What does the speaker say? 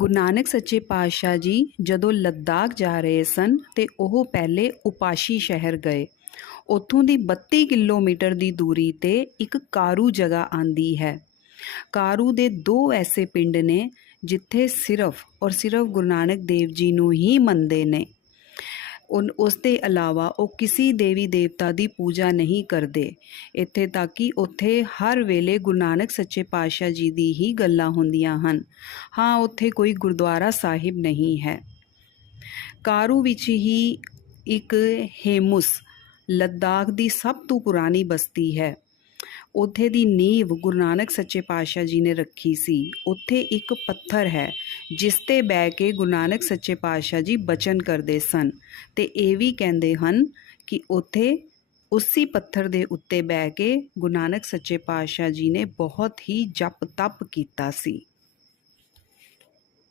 ਗੁਰੂ ਨਾਨਕ ਸੱਚੇ ਪਾਤਸ਼ਾਹ ਜੀ ਜਦੋਂ ਲੱਦਾਖ ਜਾ ਰਹੇ ਸਨ ਤੇ ਉਹ ਪਹਿਲੇ ਉਪਾਸ਼ੀ ਸ਼ਹਿਰ ਗਏ। ਉੱਥੋਂ ਦੀ 32 ਕਿਲੋਮੀਟਰ ਦੀ ਦੂਰੀ ਤੇ ਇੱਕ ਕਾਰੂ ਜਗ੍ਹਾ ਆਂਦੀ ਹੈ। ਕਾਰੂ ਦੇ ਦੋ ਐਸੇ ਪਿੰਡ ਨੇ ਜਿੱਥੇ ਸਿਰਫ ਔਰ ਸਿਰਫ ਗੁਰੂ ਨਾਨਕ ਦੇਵ ਜੀ ਨੂੰ ਹੀ ਮੰਨਦੇ ਨੇ। ਉਸ ਦੇ ਇਲਾਵਾ ਉਹ ਕਿਸੇ ਦੇਵੀ ਦੇਵਤਾ ਦੀ ਪੂਜਾ ਨਹੀਂ ਕਰਦੇ। ਇੱਥੇ ਤੱਕ ਕਿ ਉੱਥੇ ਹਰ ਵੇਲੇ ਗੁਰੂ ਨਾਨਕ ਸੱਚੇ ਪਾਤਸ਼ਾਹ ਜੀ ਦੀ ਹੀ ਗੱਲਾਂ ਹੁੰਦੀਆਂ ਹਨ। ਹਾਂ, ਉੱਥੇ ਕੋਈ ਗੁਰਦੁਆਰਾ ਸਾਹਿਬ ਨਹੀਂ ਹੈ। ਕਾਰੂ ਵਿੱਚ ਹੀ ਇੱਕ ਹੇਮੁਸ, ਲੱਦਾਖ ਦੀ ਸਭ ਤੋਂ ਪੁਰਾਣੀ ਬਸਤੀ ਹੈ। ਉੱਥੇ ਦੀ ਨੀਂਵ ਗੁਰੂ ਨਾਨਕ ਸੱਚੇ ਪਾਤਸ਼ਾਹ ਜੀ ਨੇ ਰੱਖੀ ਸੀ। ਉੱਥੇ ਇੱਕ ਪੱਥਰ ਹੈ, ਜਿਸ ਤੇ ਬਹਿ ਕੇ ਗੁਰੂ ਨਾਨਕ ਸੱਚੇ ਪਾਤਸ਼ਾਹ ਜੀ ਬਚਨ ਕਰਦੇ ਸਨ। ਤੇ ਇਹ ਵੀ ਕਹਿੰਦੇ ਹਨ ਕਿ ਉੱਥੇ ਉਸੇ ਪੱਥਰ ਦੇ ਉੱਤੇ ਬਹਿ ਕੇ ਗੁਰੂ ਨਾਨਕ ਸੱਚੇ ਪਾਤਸ਼ਾਹ ਜੀ ਨੇ ਬਹੁਤ ਹੀ ਜਪ ਤਪ ਕੀਤਾ ਸੀ।